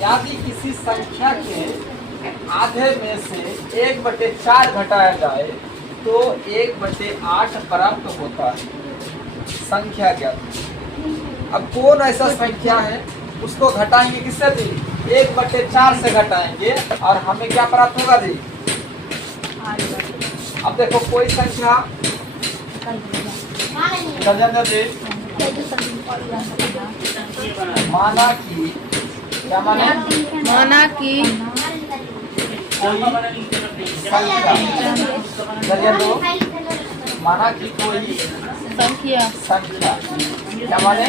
यदि किसी संख्या के आधे में से 1/4 घटाया जाए तो 1/8 प्राप्त होता है। संख्या क्या? अब कौन ऐसा संख्या है उसको घटाएंगे किससे जी? 1/4 से घटाएंगे और हमें क्या प्राप्त होगा जी? अब देखो कोई संख्या जी माना कि क्या माने? माना कि माना कि कोई संख्या क्या माने?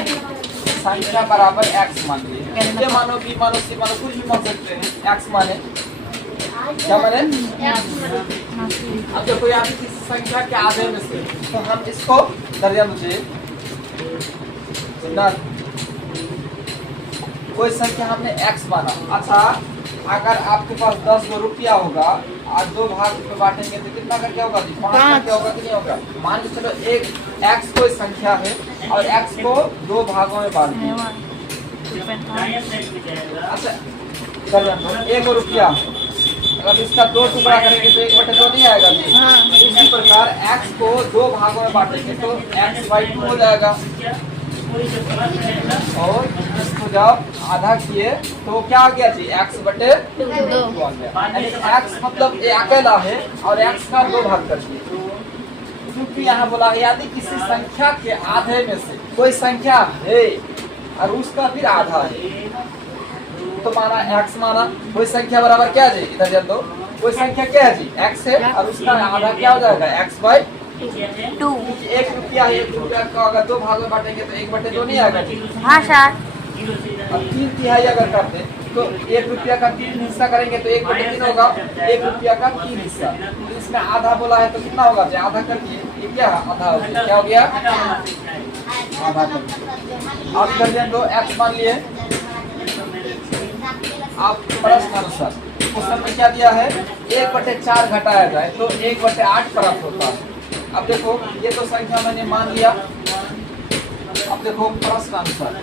संख्या बराबर x मान लीजिए। ये मानो b मानो c मानो कुछ भी मान सकते हैं। x माने क्या माने? अब देखो यहाँ किसी संख्या के आधे में से तो हम इसको दर्जन मुझे कोई संख्या हमने x माना। अच्छा अगर आपके पास 10 रुपया होगा और 2 भाग में बांटेंगे तो कितना करके होगा? 5 करके होगा कि नहीं होगा? मान के चलो एक x कोई संख्या है और x को 2 भागों में बांट दिया। अच्छा 1 रुपया अगर इसका 2 टुकड़ा करेंगे तो 1/2 नहीं आएगा जी। हाँ। इसी प्रकार x को 2 भागों में बांटेंगे तो x/2 हो जाएगा और इसको जब आधा किए तो क्या आ गया जी? x/2 आ गया। यानी x मतलब ये अकेला है और x का 2 भाग कर दिए। क्योंकि यहाँ बोला यदि किसी संख्या के आधे में से कोई संख्या है और उसका फिर आधा है तो माना x माना कोई संख्या बराबर क्या है? इधर जब दो कोई संख्या क्या है जी? x है और उसका आधा क्या हो जाएगा? x/2। 1 रुपया है, 1 रुपया का अगर 2 भाग में बांटेंगे तो 1/2 नहीं आएगा जी। हाँ सर। अब 3 तिहाई अगर करते तो 1 रुपया का 3 हिस्सा करेंगे तो 1/3 होगा। 1 रुपया का 3 हिस्सा तो इसमें आधा बोला है तो कितना होगा जी? आधा कर दिए। ये क्या है? आधा हो गया। क्या हो गया? आधा कर दिए। अब कर दें तो x मान लिए आप प्रश्न अनुसार क्वेश्चन में क्या दिया है? 1/4 घटाया जाए तो 1/8 प्राप्त होता है। अब देखो ये तो संख्या मैंने मान लिया। अब देखो प्रश्न अनुसार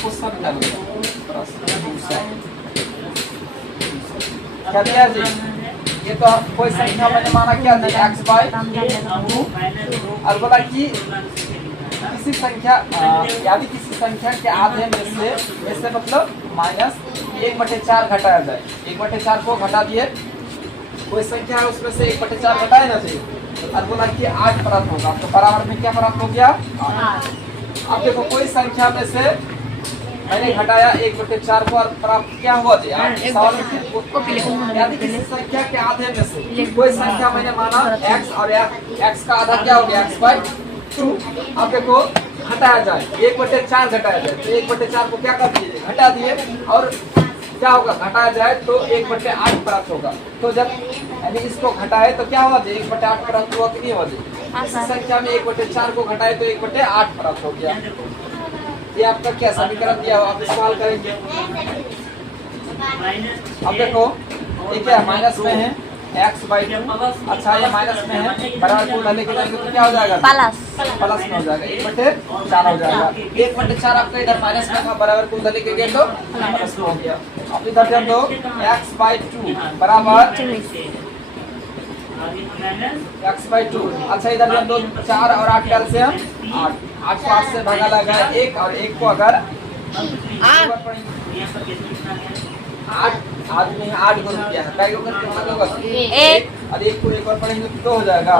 क्वेश्चन क्या क्या दिया जी? ये तो कोई संख्या मैंने माना क्या थी? x/2 और बोला कि किसी संख्या यदि किसी संख्या के आधे में से मतलब माइनस 1/4 घटाया जाए। 1/4 को घटा दिए कोई संख्या है उसमें से 1/4 घटाए ना चाहिए और बोला कि 8 प्राप्त होगा तो बराबर में क्या प्राप्त हो गया? 8। अब देखो कोई संख्या में से मैंने घटाया 1/4 को और प्राप्त क्या हुआ जी? 8। सवाल यदि किसी संख्या के आधे में से कोई संख्या मैंने माना x और x का आधा क्या हो गया? x/2। अब देखो घटाया जाए 1/4 घटाया जाए तो 1/4 को क्या कर दिए? घटा दिए और क्या होगा? घटाया जाए तो 1/8 प्राप्त होगा। तो जब यानी इसको घटाए तो क्या हुआ जी? 1/8 प्राप्त हुआ कि नहीं हुआ जी? इस संख्या में 1/4 को घटाए तो 1/8 प्राप्त हो गया। ये आपका क्या समीकरण दिया हुआ? आप इसको हल करेंगे। अब देखो ये क्या माइनस में है x/2। अच्छा ये माइनस में है बराबर को लेके जाएंगे तो क्या हो जाएगा? प्लस में हो जाएगा। 1/4 हो जाएगा। 1/4 आपका इधर माइनस में था बराबर को लेके गए तो प्लस में हो गया। अब इधर जब दो x/2 बराबर x/2। अच्छा इधर जब दो 4 और 8 कर से हम 8 को 8 से भागा लगा 1 और 1 को अगर 8 आदमी 8 रुपया है क्या होगा? 1 और 1 को एक और पढ़ेंगे तो 2 हो जाएगा।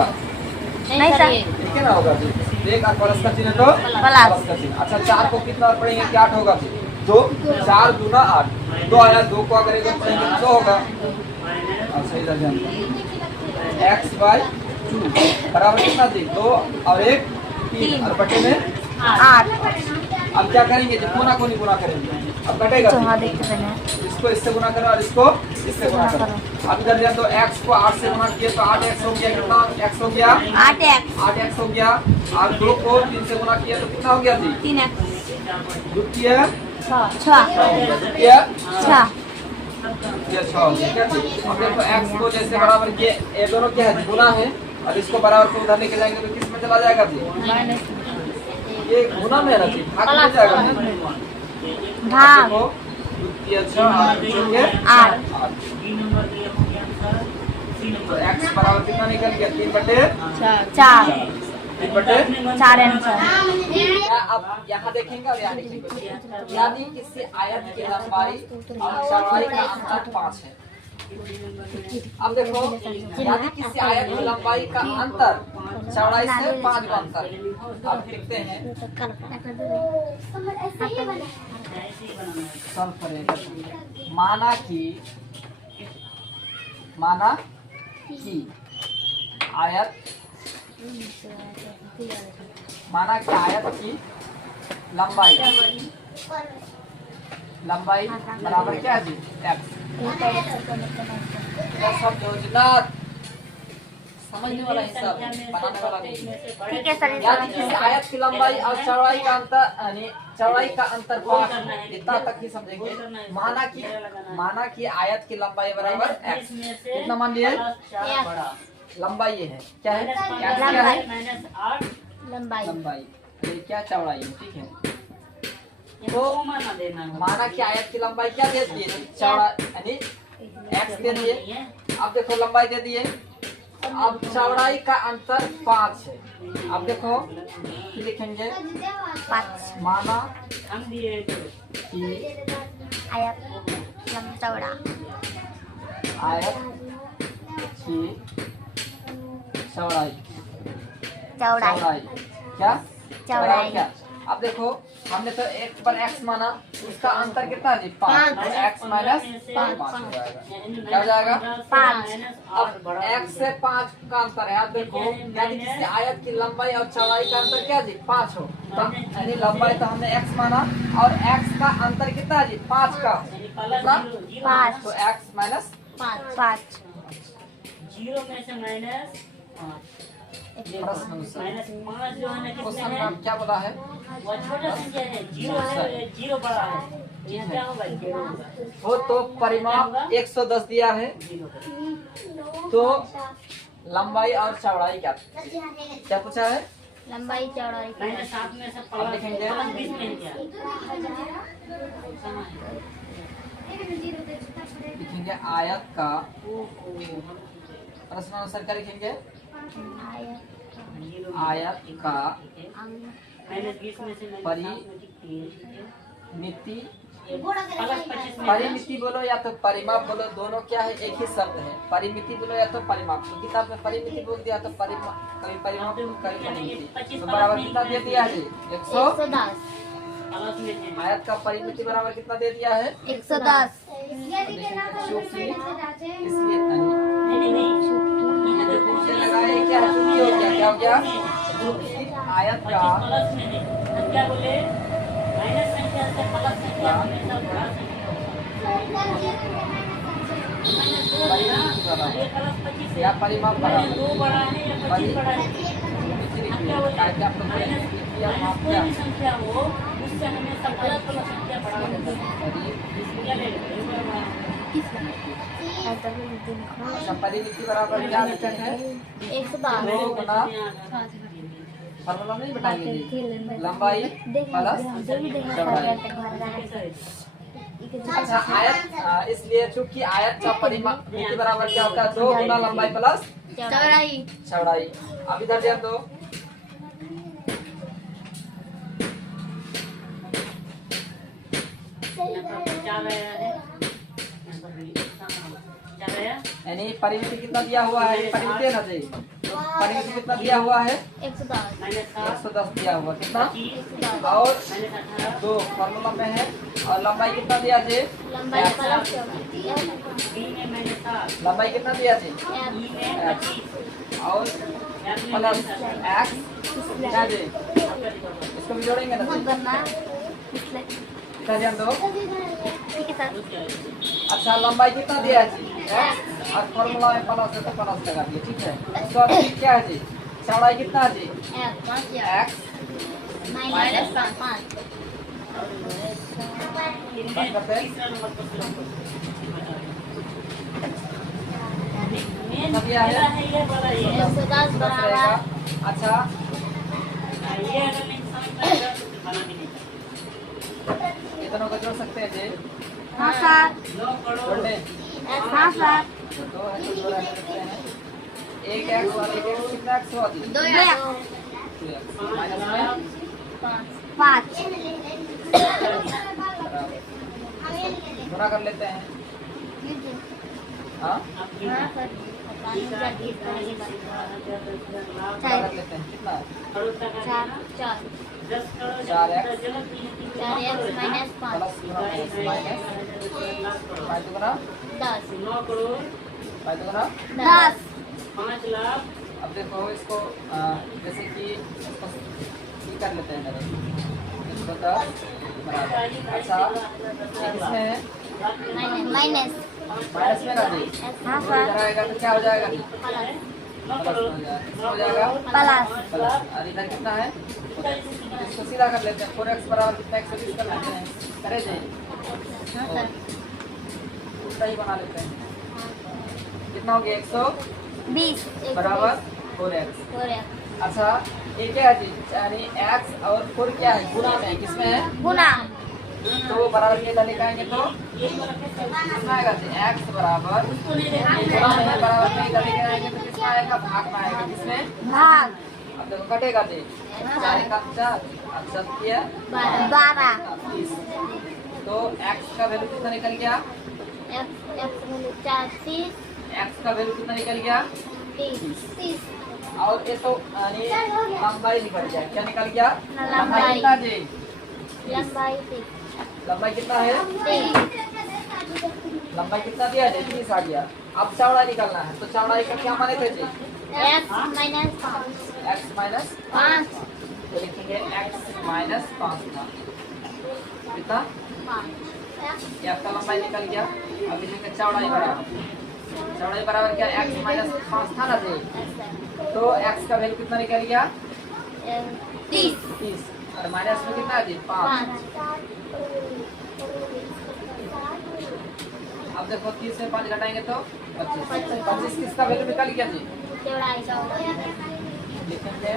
नहीं सर। ठीक है ना होगा जी? 1 और प्लस का चिन्ह तो प्लस का चिन्ह। अच्छा 4 को कितना और पढ़ेंगे कि 8 होगा जी? 2 4 दूना 8 2 आया 2 को अगर एक और पढ़ेंगे तो 2 होगा। अच्छा इधर जानते x/2 बराबर कितना जी? 2 और 1 3 और बटे में 8। अब क्या करेंगे जी? गुना को नहीं गुना करेंगे। अब कटेगा इसको इससे गुना करो और इसको इससे गुना करो। अब इधर तो x को 8 से गुना किए तो 8x हो गया। कितना x हो गया? 8x हो गया। और 2 को 3 से गुना किया तो कितना हो गया जी? 3x। द्वितीय 6 ये 6 हो गया। क्या जी? अब देखो x को जैसे बराबर किए ये दोनों क्या है? गुना है और इसको बराबर को उधर लेके जाएंगे तो किस में चला जाएगा जी? ये गुना में है ना जी? भाग में जाएगा। भाग ये 6 और जोड़िए 8 तो x बराबर कितना निकल गया 3/4 4 3/4 4 आंसर। अब यहाँ देखेंगे और यहाँ देखेंगे यदि किसी आयत की लंबाई और चौड़ाई का अंतर 5 है। अब देखो यदि किसी आयत की लंबाई का अंतर चौड़ाई से 5 का अंतर है। अब लिखते हैं सॉल्व करेंगे। माना कि आयत की लंबाई बराबर क्या है जी x। सब योजना समझने वाला हिसाब बनाने वाला नहीं। ठीक है सर। यदि किसी आयत की लंबाई और चौड़ाई का अंतर 5 इतना तक ही समझेंगे। माना कि आयत की लंबाई बराबर x। कितना मान लिए लंबाई ये है क्या है x क्या है लंबाई ये क्या चौड़ाई है ठीक है। तो माना कि आयत की लंबाई क्या दे दी है चौड़ा यानी x दे दिए। अब देखो लंबाई दे दिए। अब चौड़ाई का अंतर 5 है। अब देखो लिखेंगे 5 माना कि आयत चौड़ा आयत की चौड़ाई क्या चौड़ाई। क्या अब देखो हमने तो एक पर x माना उसका अंतर कितना है 5 x माइनस 5 क्या हो जाएगा 5। अब x से 5 का अंतर है। अब देखो यानी किसी आयत की लंबाई और चौड़ाई का अंतर क्या जी 5 हो तो यानी लंबाई तो हमने x माना और x का अंतर कितना है जी 5 का कितना 5 तो x माइनस 5 0 में से माइनस प्रश्न माइनस 5 जो है ना क्वेश्चन कितना है नाम क्या बोला है वो छोटा संख्या है। 0 है 0 बड़ा है यहाँ क्या होगा 0 होगा वो तो परिमाप 110 दिया है। 0 तो लंबाई और चौड़ाई क्या पूछा है लंबाई चौड़ाई माइनस 7 में से अब लिखेंगे। 20 में है क्या लिखेंगे आयत का प्रश्न अनुसार क्या लिखेंगे आयत का माइनस 20 में से परिमिति प्लस 25 में परिमिति बोलो या तो परिमाप बोलो दोनों क्या है एक ही शब्द है। परिमिति बोलो या तो परिमाप तो किताब में परिमिति बोल दिया तो कभी परिमाप कभी परिमिति तो बराबर कितना दे दिया है 110। प्लस में है आयत का परिमिति बराबर कितना दे दिया है 110 चूंकि इसलिए नहीं मुझे लगा है क्या चूंकि हो गया क्या हो गया चूंकि आयत का 25 प्लस में है हम क्या बोले माइनस संख्या से प्लस संख्या हमेशा बड़ा संख्या होगा। ये प्लस 25 है या परिमाप बराबर 2 बड़ा है या 25 बड़ा है हम क्या बोले क्या आपको माइनस या माप कोई क्या भी संख्या हो उससे हमेशा प्लस प्लस संख्या बड़ा होगा। क्या ले लो अच्छा परिमिति बराबर क्या लिखा है 110 2 गुना फॉर्मूला नहीं बताएंगे लंबाई प्लस चौड़ाई। अच्छा आयत इसलिए चूंकि आयत का परिमिति बराबर क्या होता है 2 गुना लंबाई प्लस चौड़ाई। अब इधर ध्यान दो यानी परिमिति कितना दिया हुआ है परिमिति है ना जी तो परिमिति कितना दिया हुआ है 110 दिया हुआ कितना और 2 फॉर्मूला में है और लंबाई कितना दिया जी लंबाई कितना दिया जी और प्लस x क्या जी इसको भी जोड़ेंगे ना जी इतना ध्यान दो। अच्छा लंबाई कितना दिया है जी x और फॉर्मूला में प्लस है तो प्लस लगा दिए ठीक है। तो अभी क्या है जी चौड़ाई कितना है जी x माइनस 5 करते हैं कितना दिया है 110 बराबर अच्छा इतनों को जोड़ सकते हैं जी हाँ सर 9 करोड़ जोड़ने हाँ सर तो ऐसे दो रख देते हैं। एक एक्स और एक एक्स कितना एक्स हुआ थी? 2 माइनस में 5 गुणा कर लेते हैं। हाँ गुणा कर लेते हैं कितना? 4 एक्स माइनस 5 प्लस माइनस 5 गुना 10 9 करोड़ 5 गुना 10 5 लाख अब देखो इसको जैसे कि इसको ये कर लेते हैं मेरे इसको 10 बराबर अच्छा इसमें है माइनस माइनस में ना जी हाँ तो सर इधर आएगा तो क्या हो जाएगा जी? प्लस हो जाएगा प्लस प्लस और इधर कितना है? इसको सीधा कर लेते हैं 4x बराबर कितना 120 कर लेते हैं करे जी हाँ सर उल्टा ही बना लेते हैं कितना हो गया 20 100 बराबर 4x अच्छा ये क्या है जी यानी x और 4 क्या है गुणा में है किसमें है गुना तो बराबर ये इधर लिखाएंगे तो कितना आएगा जी x बराबर ये गुणा में है बराबर में इधर लेके आएंगे तो कितना आएगा भाग में आएगा किसमें भाग अब देखो कटेगा जी 4 का 4 अब 7 किया 12 30 तो x का वैल्यू कितना निकल गया x 30 x का वैल्यू कितना निकल गया 30 और ये तो यानी लंबाई निकल गया क्या निकल गया लंबाई। कितना जी लंबाई लंबाई कितना है 30 लंबाई कितना दिया है 30 आ गया अब चौड़ाई निकालना है तो चौड़ाई का क्या माने थे जी x माइनस 5 x माइनस 5 तो लिखेंगे x माइनस 5 था कितना ये आपका लंबाई निकल गया अब लिखेंगे चौड़ाई बराबर क्या x माइनस 5 था ना जी तो x का वैल्यू कितना निकल गया 30 30 और माइनस में कितना है जी 5 अब देखो 30 से 5 घटाएंगे तो 25 किसका वैल्यू निकल गया जी लिखेंगे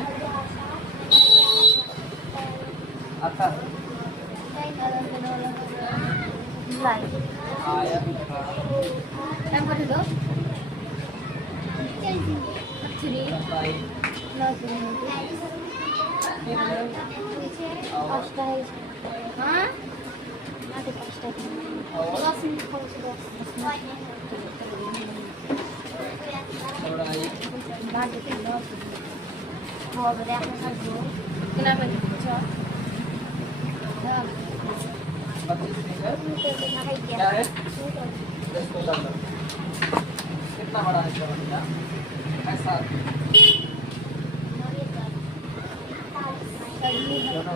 अच्छा आयत का लंबाई चौड़ाई क्या है कितना बड़ा है चौड़ाई ऐसा दोनों